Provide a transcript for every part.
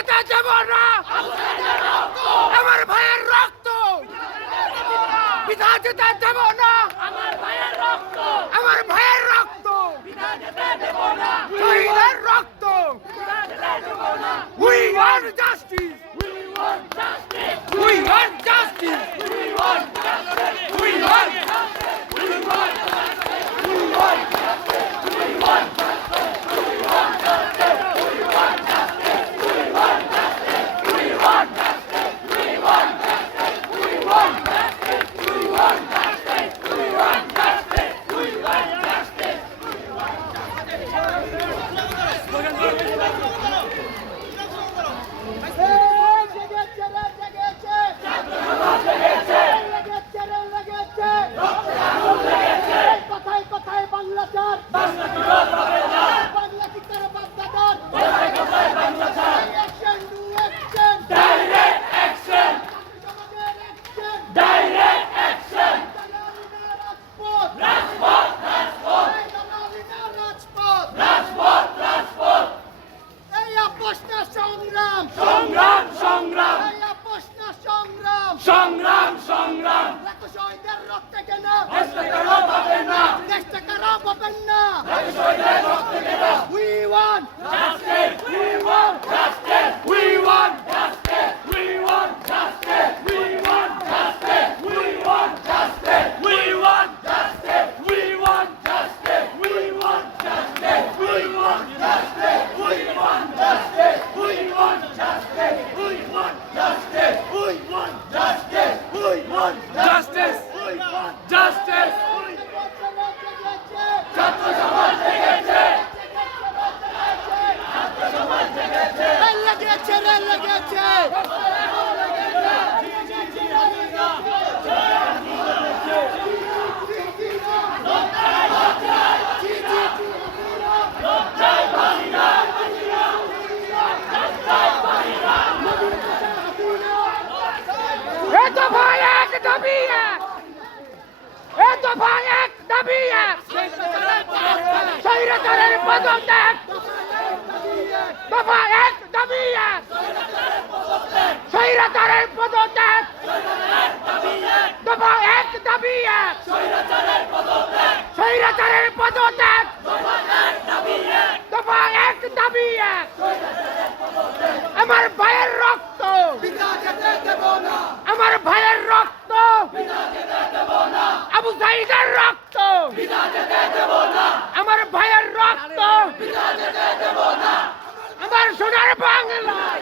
যেতে দেব না, আমার ভাইয়ের রক্ত পিতা যেতে দেব না, আমার ভাইয়ের রক্ত, আমার ভাইয়ের রক্ত শহীদের রক্ত। We want justice, we want justice, we want justice, we want justice, we want justice, we want justice, we want justice, we want justice, we want justice, we want justice, we want justice, we want justice, we want justice, we want justice, we want justice, we want justice, we want justice. কথায় কথায় বাংলা চার, বাংলা কি করে বাগদাদার, action to action, Direct action, সমাজের action, direct action, দালালিনা রাজপথ, রাজপথ, রাজপথ, দালালিনা রাজপথ, রাজপথ, রাজপথ, এই আপোষ না সংগ্রাম, সংগ্রাম, সংগ্রাম, এই আপোষ না সংগ্রাম, সংগ্রাম, সংগ্রাম, লাখো শহীদের রক্তে কেন দেশটা কারো পাবে না, দেশটা কারো পাবেন না। শহীদের রক্ত কেন? We want Justice, we want justice, we want justice, we want justice, we want justice, we want justice, we want justice, we want justice, we want justice, we want justice, we want justice, we want justice, we want justice, we want justice, we want justice, we want justice. ছাত্র সমাজ জেগেছে, rail লেগেছে, rail লেগেছে। এ তো ভাই এক দাবি এক, এ তো ভাই এক দাবি এক, স্বৈরাচারের পদত্যাগ, দফা এক দাবি এক, স্বৈরাচারের পদত্যাগ, দফা এক দাবি এক, স্বৈরাচারের পদত্যাগ, দফা এক দাবি এক, আমার ভাইয়ের রক্ত, আমার ভাইয়ের রক্ত, আবু সাইদের রক্ত, আমার ভাইয়ের রক্ত, আমার সোনার বাংলায়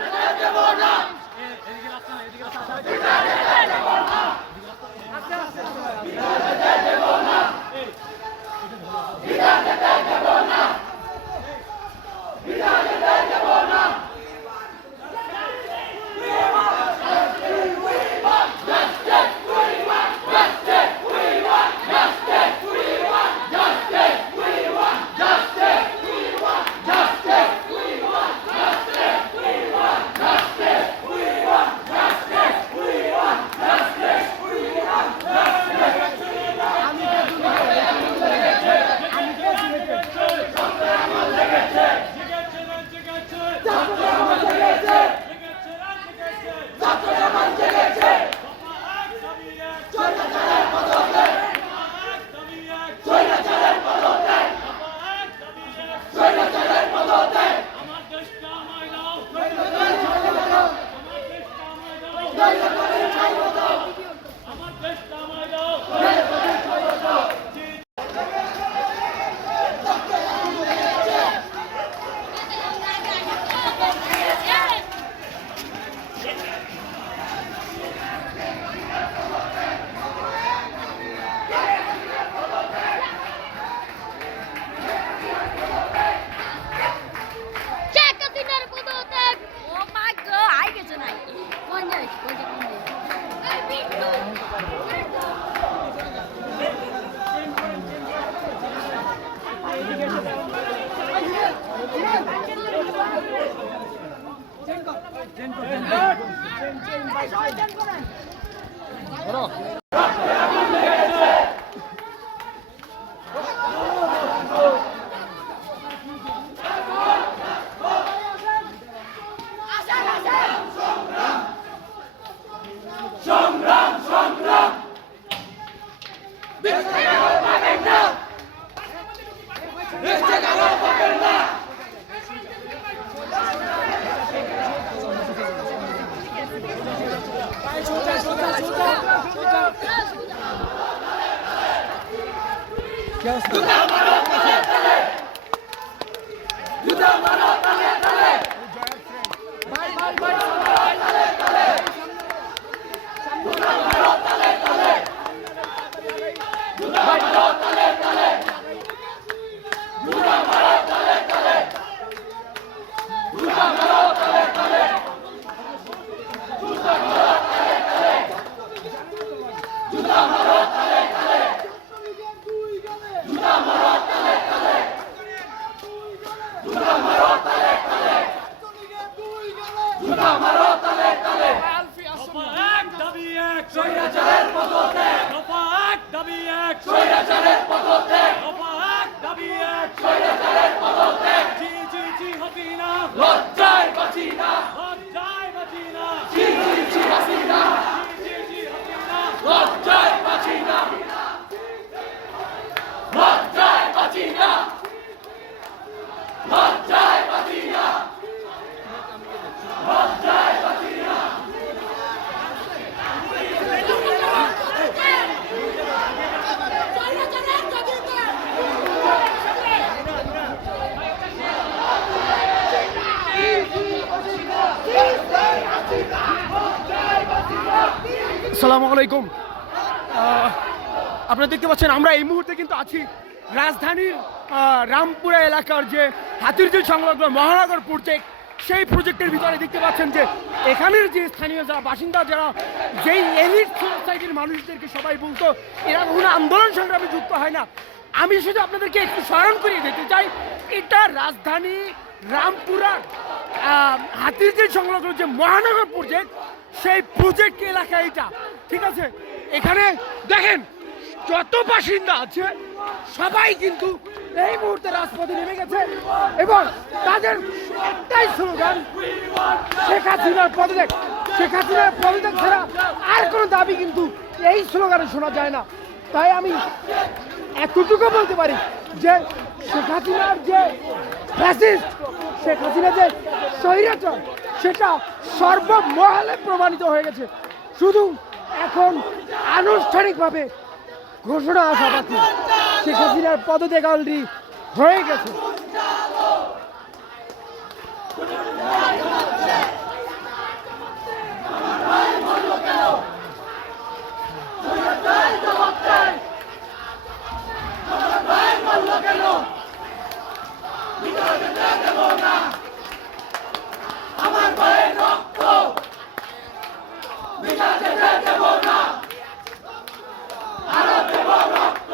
লজ্জায় বাঁচি না, জি জি জি হাসিনা, লজ্জায় বাঁচি না, লজ্জায় বাঁচি না, লজ্জায় বাঁচি না, লজ্জায় বাঁচি না। আসসালামু আলাইকুম। আপনারা দেখতে পাচ্ছেন আমরা এই মুহূর্তে কিন্তু আছি রাজধানীর রামপুরা এলাকার যে হাতিরঝিল সংলগ্ন মহানগর প্রজেক্ট, সেই প্রজেক্টের ভিতরে দেখতে পাচ্ছেন যে এখানের যে স্থানীয় যারা বাসিন্দা, যারা যেই এলিট সোসাইটির মানুষদেরকে সবাই বলতো এরা কখনো আন্দোলন সংগ্রামে যুক্ত হয় না। আমি শুধু আপনাদেরকে একটু স্মরণ করিয়ে দিতে চাই, এটা রাজধানী রামপুরার হাতিরঝিল সংলগ্ন যে মহানগর প্রজেক্ট, সেই প্রজেক্ট এলাকা এটা, ঠিক আছে? এখানে দেখেন যত বাসিন্দা আছে সবাই কিন্তু এই মুহূর্তে রাজপথে নেমে গেছে এবং তাদের একটাই স্লোগান, শেখ হাসিনার পদত্যাগ। শেখ হাসিনার পদত্যাগ ছাড়া আর কোনো দাবি কিন্তু এই স্লোগানে শোনা যায় না। তাই আমি এতটুকু বলতে পারি যে শেখ হাসিনার যে ফ্যাসিস্ট, শেখ হাসিনা যে স্বৈরাচার, সেটা সর্বমহলে প্রমাণিত হয়ে গেছে। শুধু এখন আনুষ্ঠানিকভাবে ঘোষণা আসা বাকি, শেখ হাসিনার পদত্যাগ অলরেডি হয়ে গেছে। আমার ভাইয়ের রক্ত মিটাতে দেব না, আরো দেব রক্ত।